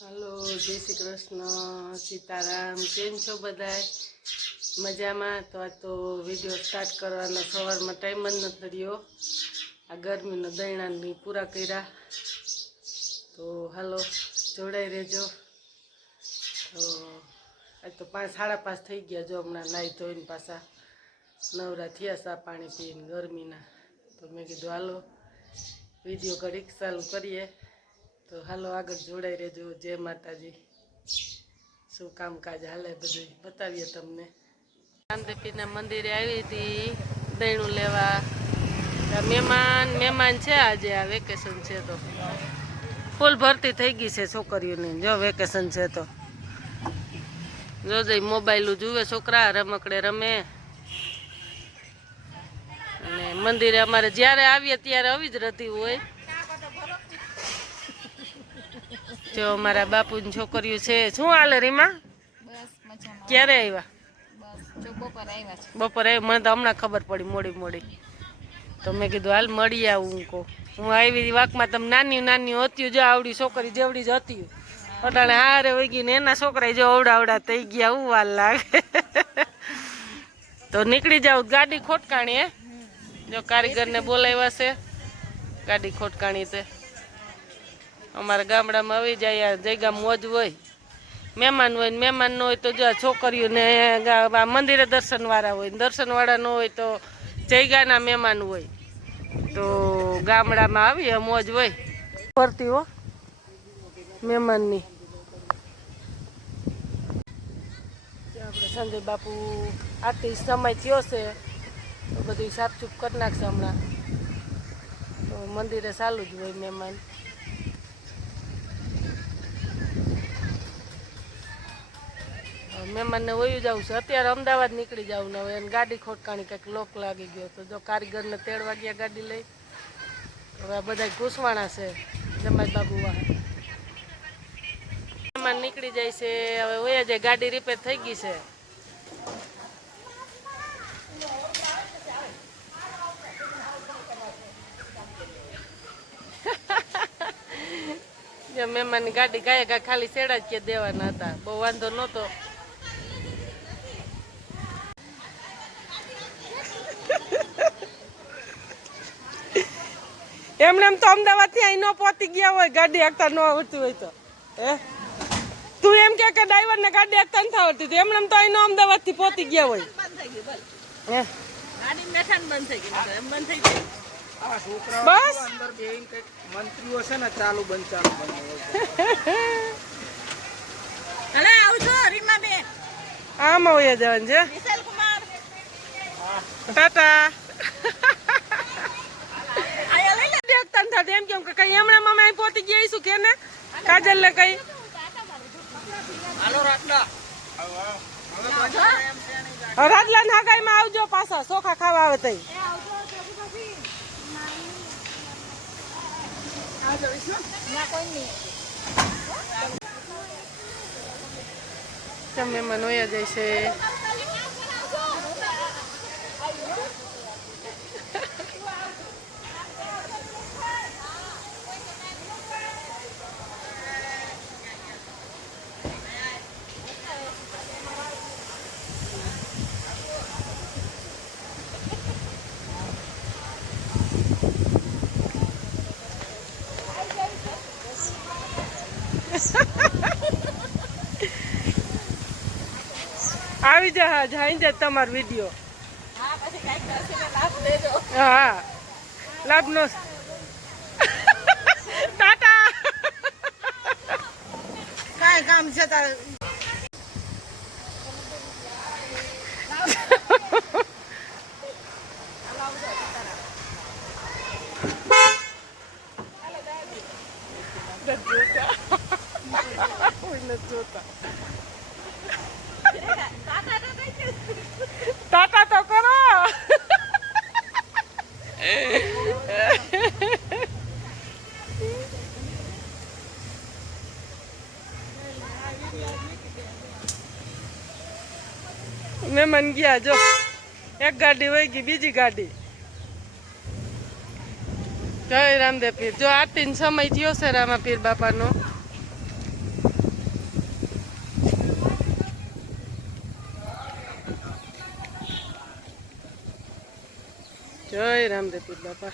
Hello जय श्री कृष्ण सीताराम केम छो बधाय मजामां। तो आज तो वीडियो स्टार्ट करवानो सवारमां टाइम ज नथी रह्यो। आ गर्मीनो दयणा पूरा कर्या तो हालो जोड़ाई रहेजो। तो आज तो 5 साढ़ा 5 थई गया। जो हमणां नाई धोईने पाछा नवरा थया सा पाणी पीने गर्मीना। तो मैं कीधुं हालो वीडियो घड़ीक चालू करीए। तो हालो आगे जोड़ाई रहेजो। जय माताजी। शू कामकाज हाले बधुं बतावीए तमने। रामदेवपीरना मंदिरे आवी हती दहीणुं लेवा। मेहमान छे आज आ वेकेशन छे तो फूल भरती थई गई छे छोकरीओनी। जो वेकेशन छे तो जो जई मोबाइल जुए छोकरा रमकड़े रमे। અને મંદિરે અમારે જ્યારે આવીએ ત્યારે આવી જ રહેતી હોય। જો અમારા બાપુની છોકરીઓ છે। શું હાલે રીમા? બસ મજામાં। ક્યારે આવ્યા? બસ જો બપોરે આવ્યા છે। બપોરે મને તો હમણાં ખબર પડી મોડી મોડી। તો મેં કીધું હાલ મળી આવું। હું આવી વાકમાં તમે નાની નાની હતી જો આવડી છોકરી જેવડી જ હતી અટાણે હારે વહી ગઈ ને એના છોકરા જો અવડા અવડા થઈ ગયા। હું વાર લાગે તો નીકળી જાવ। ગાડી ખોટકાણી હે जो कारीगर ने बोलाव्या से गाड़ी खोटकाणी ते अमारा गामडा में आई जाए। जगह मौज होय मेहमान होय मेहमान न होय तो जो छोकरीओ ने मंदिरे दर्शन वाळा होय दर्शन वाळा न होय तो जयगाना मेहमान होय। तो गामडा में आवी मौज होय फरती हो मेहमान नी। आपणे संजय बापू आरती समय थयो छे तो बधुं साफसूफ कर नाखशे हमणां। तो मंदिरे चालू ज होय मेहमान। मेहमान ने वही जाऊँ छे अत्यारे अमदावाद निकली जाऊँ ने हवे गाड़ी खोटकाणी कंईक लोक लागी गयो। तो जो कारीगर ने तेड़वा गया गाड़ी लई। हवे आ बधाय घूसवाणा छे जमाई बाबू वाहा। मेहमान निकली जाय छे हवे वया जाय गाड़ी रिपेर थई गई छे। मेहमान की गाड़ी गाय गा खाली सेड़ा ज के देवाना था बहु वांधो नतो। एमने तो अमदावाद थी अहीं न पहोंची गया होय गाड़ी हांकता न आवडती होय तो हे तू एम के ड्राइवर ने गाड़ी हांकता न आवडती तो एमने तो अहीं न अमदावाद थी पहोंची गया होय हे गाड़ी बेठा न बंद थई गई एम बंद थई गई। बस अंदर बेन के मंत्रीओ छे ने चालू बंद अरे आवजो રીમા બેન આમ હોય જવાનું છે વિશાલ કુમાર ટાટા આયા લઈ લે દેખતા ન થાય એમ કેમ કે કઈ હમણાં મમ્મી અહીં પહોંચી ગયા છું કે ને કાજલ ને કઈ હાલો રાતલા રાતલા નાગાઈ માં આવજો પાછા ચોખા ખાવા આવે તઈ मेहमान होया जैसे આવી જા જાઈ જા તમાર વિડિયો। હા પછી કાઈ કરશે ને લાભ દેજો। હા લાભ નો ટાટા કાઈ કામ છે તારે જોતા टाटा तो करो मेहमान गया जो एक गाड़ी होगी बीजी गाड़ी। जय रामदेव पीर जो आरती समय थयो से रामा पीर बापा नो। જય રામદેવ પીર બાપા.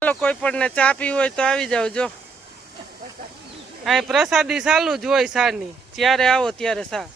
ચાલો કોઈ પણ ને ચા પીવી હોય તો આવી જાવ. જો અહીં પ્રસાદી ચાલુ જ હોય સાની, જ્યારે આવો ત્યારે સા.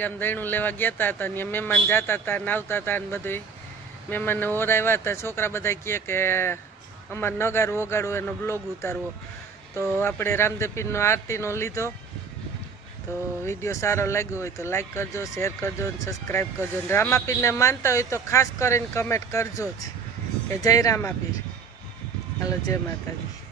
ગામ દહીણું લેવા ગયા હતા તો અહીંયા મહેમાન જતા હતા ને આવતા હતા ને બધું મહેમાનને ઓરાવ્યા હતા. છોકરા બધા કહે કે અમારે નગારું વગાડવું એનો બ્લોગ ઉતારવો. તો આપણે રામદેવપીરનો આરતીનો લીધો. તો વિડીયો સારો લાગ્યો હોય તો લાઈક કરજો, શેર કરજો અને સબસ્ક્રાઈબ કરજો. અને રામાપીરને માનતા હોય તો ખાસ કરીને કમેન્ટ કરજો જ કે જય રામાપીર. હાલો, જય માતાજી.